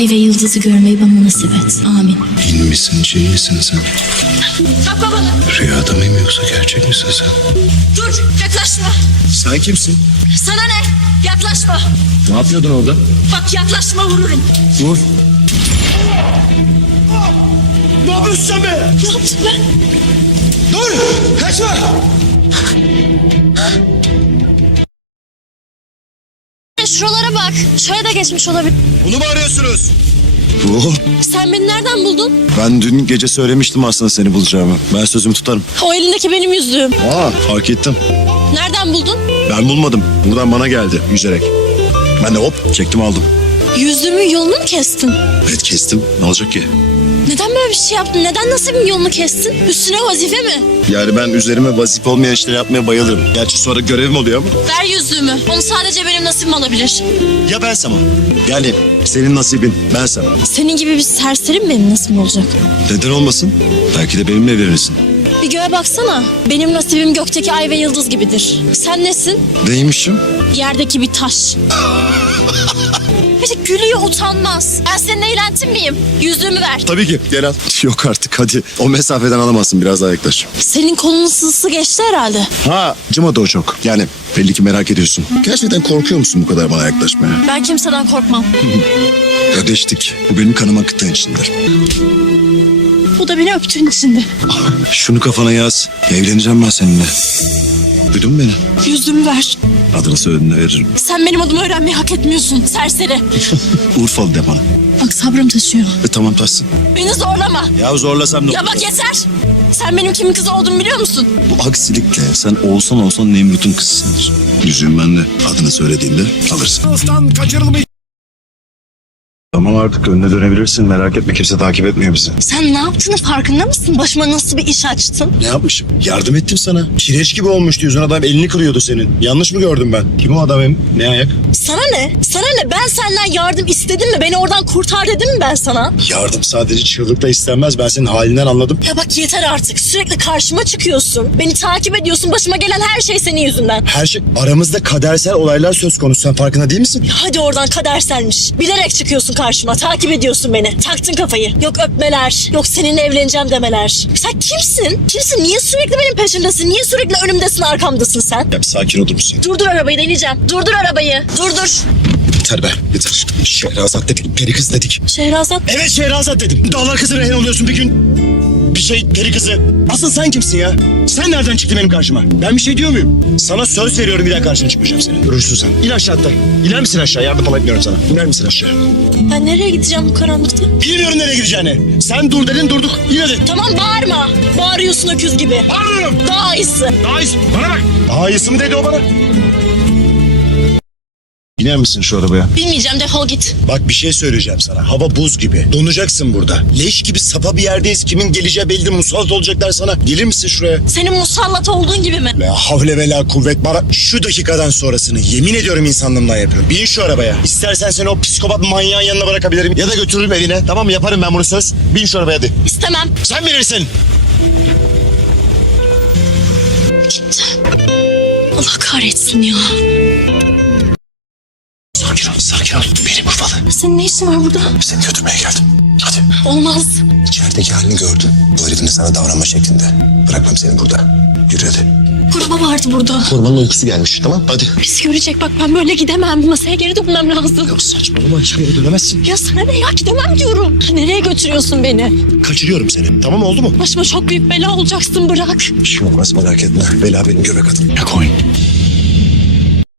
ay ve yıldızı görmeyi bana nasip et. Amin. İn misin, cin misin sen? Bakma bana. Rüyada mıyım yoksa gerçek misin sen? Dur yaklaşma. Sen kimsin? Sana ne? Yaklaşma. Ne yapıyordun orada? Bak yaklaşma vururum. Dur. Ne yapıyorsun sen be? Ne yaptım ben? Dur! Kaçma! Şuralara bak. Şuraya da geçmiş olabilir. Bunu mu arıyorsunuz? Oh, Sen beni nereden buldun? ben dün gece söylemiştim aslında seni bulacağımı. Ben sözümü tutarım. O elindeki benim yüzüğüm. Aa, fark ettim. Nereden buldun? Ben bulmadım. Buradan bana geldi yüzerek. Ben de hop çektim aldım. Yüzüğümün yolunu mu kestin? Evet kestim. Ne olacak ki? Neden böyle bir şey yaptın? Neden nasibin yolunu kestin? Üstüne vazife mi? Yani ben üzerime vazife olmayan işleri yapmaya bayılırım. Gerçi sonra görevim oluyor ama. Ver yüzüğümü. Onu sadece benim nasibim alabilir. Ya ben sana? Yani senin nasibin ben sana. Senin gibi bir serseri mi benim nasibim olacak? Neden olmasın? Belki de benimle evlenirsin. Bir göğe baksana. Benim nasibim gökteki ay ve yıldız gibidir. Sen nesin? Neymişim? Yerdeki bir taş. De gülüyor utanmaz. Ben senin eğlentin miyim? Yüzüğümü ver. Tabii ki. Gel al. Yok artık hadi. O mesafeden alamazsın. Biraz daha yaklaş. Senin kolunun sızısı geçti herhalde. Ha acımadı o çok. Yani belli ki merak ediyorsun. Gerçekten korkuyor musun bu kadar bana yaklaşmaya? Ben kimseden korkmam. Ödeştik. Bu benim kanım akıttığın içindir. Bu da beni öptüğün içinde. Şunu kafana yaz. Evleneceğim ben seninle. Duydun mu beni? Yüzüğümü ver. Adını söylediğinde veririm. Sen benim adımı öğrenmeyi hak etmiyorsun. Serseri. Urfalı de bana. Bak sabrım taşıyor. E tamam taşsın. Beni zorlama. Ya zorlasam ne Ya bak yeter. Sen benim kimin kızı olduğumu biliyor musun? Bu aksilikle sen olsan olsan Nemrut'un kızısındır. Yüzüğüm bende. Adını söylediğimde alırsın. Ostan kaçırılmış. Tamam artık önüne dönebilirsin. Merak etme kimse takip etmiyor bizi. Sen ne yaptığını farkında mısın? Başıma nasıl bir iş açtın? Ne yapmışım? Yardım ettim sana. Kireç gibi olmuştu yüzün adam elini kırıyordu senin. Yanlış mı gördüm ben? Kim o adam hem? Ne ayak? Sana ne? Sana ne? Ben senden yardım istedim mi? Beni oradan kurtar dedim mi ben sana? Yardım sadece çığlıkla istenmez. Ben senin halinden anladım. Ya bak yeter artık. Sürekli karşıma çıkıyorsun. Beni takip ediyorsun. Başıma gelen her şey senin yüzünden. Her şey aramızda kadersel olaylar söz konusu. Sen farkında değil misin? Ya hadi oradan kaderselmiş. Bilerek çıkıyorsun karşıma. Takip ediyorsun beni. Taktın kafayı. Yok öpmeler. Yok seninle evleneceğim demeler. Sen kimsin? Kimsin? Niye sürekli benim peşimdesin? Niye sürekli önümdesin arkamdasın sen? Ya bir sakin olur musun? Durdur arabayı deneyeceğim. Durdur arabayı. Durdur. Yeter be yeter. Şehrazat dedik. Peri kız dedik. Şehrazat. Evet Şehrazat dedim. Dağlar kızı rehin oluyorsun bir gün. Şey peri kızı. Asıl sen kimsin ya? Sen nereden çıktın benim karşıma? Ben bir şey diyor muyum? Sana söz veriyorum bir daha karşına çıkmayacağım senin. Ruhsuz sen. İn aşağı hatta. İner misin aşağı? Yardım falan etmiyorum sana. İner misin aşağı? Ben nereye gideceğim bu karanlıkta? Bilmiyorum nereye gideceğini. Sen dur dedin durduk. İn hadi. Tamam bağırma. Bağırıyorsun öküz gibi. Bağırıyorum. Daha iyisi. Daha iyisi. Bana bak. Daha iyisi mi dedi o bana? İner misin şu arabaya? Bilmeyeceğim defol git. Bak bir şey söyleyeceğim sana. Hava buz gibi. Donacaksın burada. Leş gibi sapa bir yerdeyiz. Kimin geleceği belli değil. Musallat olacaklar sana. Gelir misin şuraya? Senin musallat olduğun gibi mi? La havle ve la kuvvet bana şu dakikadan sonrasını yemin ediyorum insanlığımdan yapıyorum. Bin şu arabaya. İstersen seni o psikopat manyağın yanına bırakabilirim. Ya da götürürüm evine. Tamam mı? Yaparım ben bunu söz. Bin şu arabaya hadi. İstemem. Sen bilirsin. Gitti. Allah kahretsin ya. Senin ne işin var burada? Seni götürmeye geldim. Hadi. Olmaz. İçerideki halini gördün. Bu herifin de sana davranma şeklinde. Bırakmam seni burada. Yürü hadi. Kuruma vardı burada. Korumanın uykusu gelmiş. Tamam Hadi. Birisi görecek bak ben böyle gidemem. Masaya geri dönmem lazım. Yok saçmalama hiçbir yere dönemezsin. Ya sana ne ya gidemem diyorum. Nereye götürüyorsun beni? Kaçırıyorum seni. Tamam oldu mu? Başıma çok büyük bela olacaksın bırak. Bir şey olmaz merak etme. Bela benim göbek adım. Ya koyun.